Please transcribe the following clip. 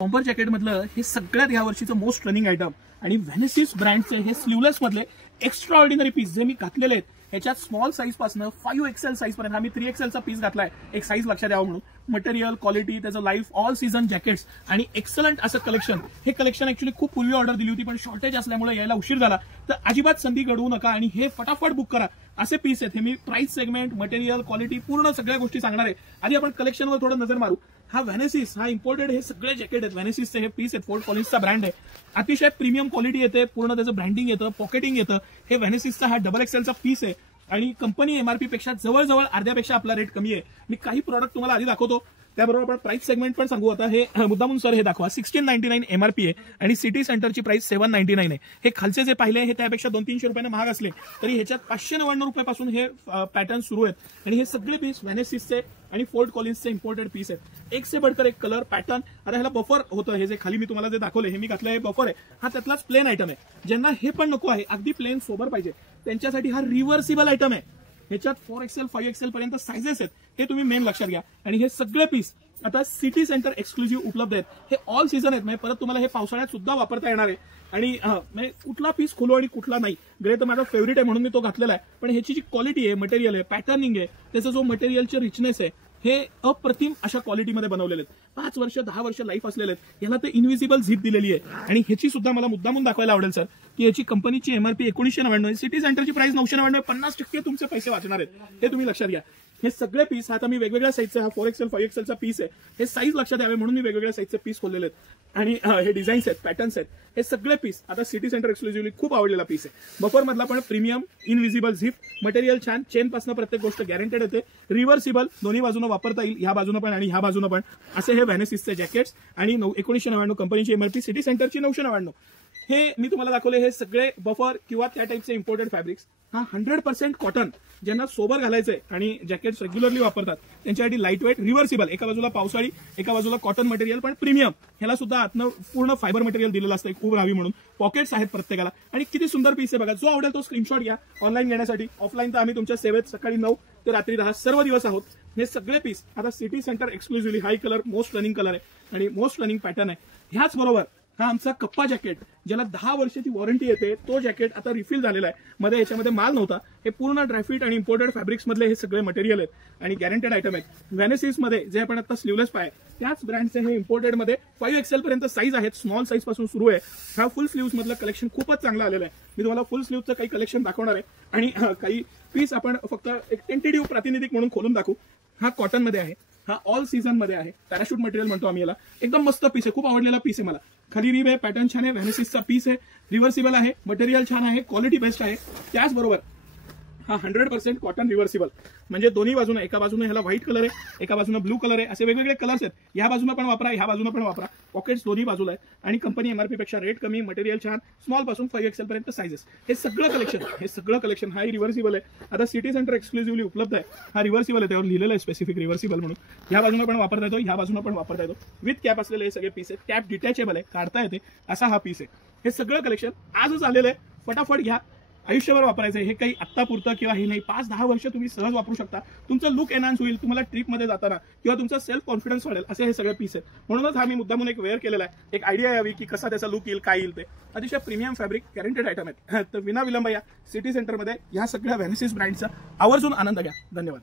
Bomber jacket मधलं हे सगळ्यात या वर्षीचं मोस्ट रनिंग आयटम आणि व्हॅनेसिस ब्रँडचे हे स्लीवलेस मधले एक्स्ट्रा ऑर्डिनरी पीस जे मी घातलेले आहेत ह्याच्यात स्मॉल साईज पासून 5XL साईज पर्यंत आम्ही 3XL चा पीस घातलाय एक साईज लक्षात यावं म्हणून. मटेरियल क्वालिटी त्याचं लाईफ ऑल सीझन जॅकेट्स आणि एक्सलंट असं कलेक्शन. हे कलेक्शन ऍक्च्युली खूप पूर्वी ऑर्डर दिली होती पण शॉर्टेज असल्यामुळे यायला उशीर झाला तर अजिबात संधी गडवू नका आणि हे फटाफट बुक करा. असे पीस आहेत हे मी प्राइस सेगमेंट मटेरियल क्वालिटी पूर्ण सगळ्या गोष्टी सांगणार आहे. आधी आपण कलेक्शनवर थोडं नजर मारू. हा व्हॅनेसिस हा इम्पोर्टेड हे सगळे जॅकेट आहेत व्हॅनेसिसचे हे पीस आहेत. फोर्ट कॉलिन्सचा ब्रँड आहे. अतिशय प्रीमियम क्वालिटी येते पूर्ण त्याचं ब्रँडिंग येतं पॉकेटिंग येतं. हे व्हॅनेसिसचा हा XXL चा पीस आहे आणि कंपनी एमआरपी पेक्षा जवळजवळ अर्ध्यापेक्षा आपला रेट कमी आहे. मी काही प्रॉडक्ट तुम्हाला आधी दाखवतो त्याबरोबर आपण प्राइस सेगमेंट पण सांगू. आता हे मुद्दामून सर हे दाखवा 1699 एमआरपी आहे आणि सिटी सेंटरची प्राइस 799 आहे. हे खालचे जे पाहिले हे त्यापेक्षा 200-300 रुपयाने महाग असले तरी ह्याच्यात 599 रुपयापासून हे पॅटर्न सुरू आहेत आणि हे सगळे पीस व्हॅनेसिसचे आणि फोर्ट कॉलिन्सचे इम्पोर्टेड पीस आहेत. एक से बढ़कर एक कलर पॅटर्न. आता ह्याला बफर होतं हे जे खाली मी तुम्हाला जे दाखवले हे मी घातलं हे बफर आहे. हा त्यातलाच प्लेन आयटम आहे. ज्यांना हे पण नको आहे अगदी प्लेन सोबर पाहिजे त्यांच्यासाठी हा रिव्हर्सिबल आयटम आहे. ह्याच्यात 4XL 5XL पर्यंत सायझेस आहेत हे तुम्ही मेन लक्षात घ्या. आणि हे सगळे पीस आता सिटी सेंटर एक्सक्लुझिव्ह उपलब्ध आहेत. हे ऑल सीझन आहेत म्हणजे परत तुम्हाला हे पावसाळ्यात सुद्धा वापरता येणार आहे. आणि म्हणजे कुठला पीस खोलो आणि कुठला नाही. ग्रे तर माझा फेवरेट आहे म्हणून मी तो घातलेला आहे पण ह्याची जी क्वालिटी आहे मटेरियल आहे पॅटर्निंग आहे त्याचा जो मटेरियलचे रिचनेस आहे हे अप्रतिम अशा क्वालिटीमध्ये बनवलेले आहेत. 5 वर्ष 10 वर्ष लाईफ असलेले आहेत. याला तर इनव्हिजिबल झिप दिलेली आहे आणि ह्याची सुद्धा मला मुद्दामून दाखवायला आवडेल सर की याची कंपनीची एमआरपी 1999 सिटी सेंटरची प्राइस 999 50% तुमचे पैसे वाचणार आहेत हे तुम्ही लक्षात घ्या. हे सगळे पीस आता मी वेगवेगळ्या साईजचे हा 4XL 5XL चा पीस आहे. हे साईज लक्षात यावे म्हणून मी वेगवेगळ्या साईजचे पीस खोललेले आहेत आणि हे डिझाईन्स आहेत पॅटर्न्स आहेत. हे सगळे पीस आता सिटी सेंटर एक्सक्लुझिव्हली खूप आवडलेला पीस आहे. बफर मधला पण प्रीमियम इनव्हिजिबल झिप मटेरियल छान चेन पासून प्रत्येक गोष्ट गॅरंटेड येते. रिव्हर्सिबल दोन्ही बाजूने वापरता येईल ह्या बाजूने पण आणि ह्या बाजूने पण. असे हे व्हॅनेसिसचे जॅकेट्स आणि 1999 कंपनीची एमआरपी सिटी सेंटरची 999. हे मी तुम्हाला दाखवले हे सगळे बफर किंवा त्या टाईपचे इम्पोर्टेड फॅब्रिक्स. हा 100% कॉटन. ज्यांना सोबर घालायचंय आणि जॅकेट्स रेग्युलरली वापरतात त्यांच्यासाठी लाईट वेट रिव्हर्सिबल. एका बाजूला पावसाळी एका बाजूला कॉटन मटेरियल पण प्रीमियम. ह्याला सुद्धा आतनं पूर्ण फायबर मटेरियल दिलेलं असतं खूप राहावी म्हणून. पॉकेट्स आहेत प्रत्येकाला आणि किती सुंदर पीस आहे बघा. जो आवडेल तो स्क्रीनशॉट घ्या ऑनलाईन घेण्यासाठी. ऑफलाईन तर आम्ही तुमच्या सेवेत सकाळी 9 ते रात्री 10 सर्व दिवस आहोत. हे सगळे पीस आता सिटी सेंटर एक्सक्लुझिव्हली हाय कलर मोस्ट रनिंग कलर आहे आणि मोस्ट रनिंग पॅटर्न आहे. ह्याच बरोबर हा आमचा कप्पा जॅकेट ज्याला 10 वर्षाची वॉरंटी येते तो जॅकेट आता रिफिल झालेला आहे. मध्ये याच्यामध्ये माल नव्हता. हे पूर्ण ड्रायफिट आणि इम्पोर्टेड फॅब्रिक्स मधले हे सगळे मटेरियल आहेत आणि गॅरंटेड आयटम आहेत. व्हॅनेसिस मध्ये जे आपण आता स्लीवलेस पाय त्याच ब्रँडचे हे इम्पोर्टेड मध्ये 5XL पर्यंत साईज आहेत. स्मॉल साईज पासून सुरू आहे. हा फुल स्लीव्स मधलं कलेक्शन खूपच चांगलं आलेलं आहे. मी तुम्हाला फुल स्लीव्हचं काही कलेक्शन दाखवणार आहे आणि काही पीस आपण फक्त एक टेंटेटिव्ह प्रातिनिधिक म्हणून खोलून दाखवू. हा कॉटन मध्ये आहे. हा ऑल सीझन मध्ये आहे. पॅराशूट मटेरियल म्हणतो आम्ही याला. एकदम मस्त पीस आहे. खूप आवडलेला पीस आहे मला. खाली रिब आहे पॅटर्न छान आहे. व्हॅनेसिसचा पीस आहे. रिव्हर्सिबल आहे. मटेरियल छान आहे. क्वालिटी बेस्ट आहे. त्याचबरोबर हा 100% कॉटन रिव्हर्सिबल म्हणजे दोन्ही बाजूने एका बाजूने ह्याला व्हाईट कलर आहे एका बाजूने ब्लू कलर आहे. असे वेगवेगळे कलर्स आहेत. ह्या बाजूने पण वापरा ह्या बाजूने पण वापरा. पॉकेट्स दोन्ही बाजूला आहे आणि कंपनी एमआरपी पेक्षा रेट कमी मटेरियल छान स्मॉल पासून 5XL पर्यंत साईजेस. हे सगळं कलेक्शन हा रिव्हर्सिबल आहे. आता सिटी सेंटर एक्सक्लुझिव्हली उपलब्ध आहे. हा रिव्हर्सिबल आहे त्यावर लिहिलेलं आहे स्पेसिफिक रिव्हर्सिबल म्हणून. ह्या बाजूने पण वापरता येतो ह्या बाजूने पण वापरता येतो. विथ कॅप असलेले हे सगळे पीस आहेत. कॅप डिटॅचेबल आहे काढता येते असा हा पीस आहे. हे सगळं कलेक्शन आजच आलेलं आहे. फटाफट घ्या. आयुष्यभर वापरायचं हे काही आत्ता पुरतं किंवा हे नाही. 5-10 वर्ष तुम्ही सहज वापरू शकता. तुमचं लुक एनहान्स होईल तुम्हाला ट्रिपमध्ये जाताना किंवा तुमचा सेल्फ कॉन्फिडन्स वाढेल असे हे सगळे पीस आहेत. म्हणूनच हा मी मुद्दामून एक वेअर केलेला आहे. एक आयडिया यावी की कसा त्याचा लुक येईल काय येईल ते. अतिशय प्रीमियम फॅब्रिक गॅरंटेड आयटम आहेत. तर विना विलंब या सिटी सेंटरमध्ये या सगळ्या व्हॅनेसिस ब्रँडचा आवर्जून आनंद घ्या. धन्यवाद.